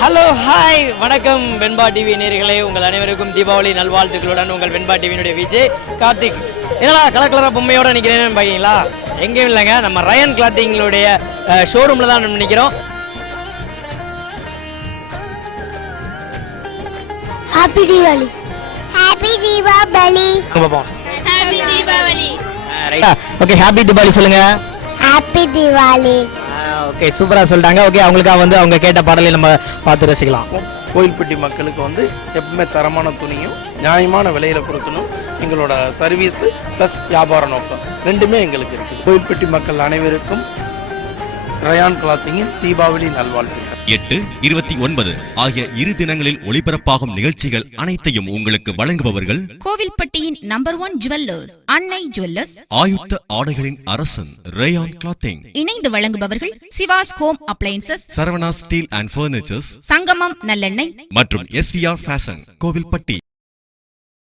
Hello hi வணக்கம் வெண்பா TV நேயர்களே, உங்கள் அனைவருக்கும் தீபாவளி நல்வாழ்த்துக்களுடன் உங்கள் வெண்பா டிவியினுடைய விஜய் கார்த்திக். என்னடா கலர் பொம்மையோட நிற்கிறேன்னு பாக்கீங்களா? எங்கேயும் இல்லைங்க, நம்ம ரயன் கிளாத்திங்களுடைய ஷோரூமில் தான் நம்ம நிற்கிறோம். Happy Deepavali. Happy Deepavali. Happy Deepavali. Okay, happy Deepavali சொல்லுங்க. ஹாப்பி தீபாவளி. ஓகே, சூப்பராக சொல்லிட்டாங்க. ஓகே, அவங்களுக்காக வந்து அவங்க கேட்ட பாடலை நம்ம பார்த்து ரசிக்கலாம். கோயில்பட்டி மக்களுக்கு வந்து எப்பவுமே தரமான துணியும் நியாயமான விலையில் கொடுக்கணும். எங்களோட சர்வீஸு ப்ளஸ் வியாபார நோக்கம் ரெண்டுமே எங்களுக்கு இருக்குது. கோயில்பட்டி மக்கள் அனைவருக்கும் ரயான் கிளாத்திங்கின் தீபாவளி நல்வாழ்த்துக்கள். 8, 29 ஆகிய இரு தினங்களில் ஒளிபரப்பாகும் நிகழ்ச்சிகள் அனைத்தையும் உங்களுக்கு வழங்குபவர்கள் கோவில்பட்டியின் நம்பர் 1 ஜுவல்லர்ஸ் அன்னை ஜுவல்லர்ஸ், ஆயுத்த ஆடைகளின் அரசன் ரயான் கிளாத்திங். இணைந்து வழங்குபவர்கள் Siva's home appliances, Saravana steel and furnitures, சங்கமம் நல்லெண்ணெய் மற்றும் SVR ஃபேஷன் கோவில்பட்டி.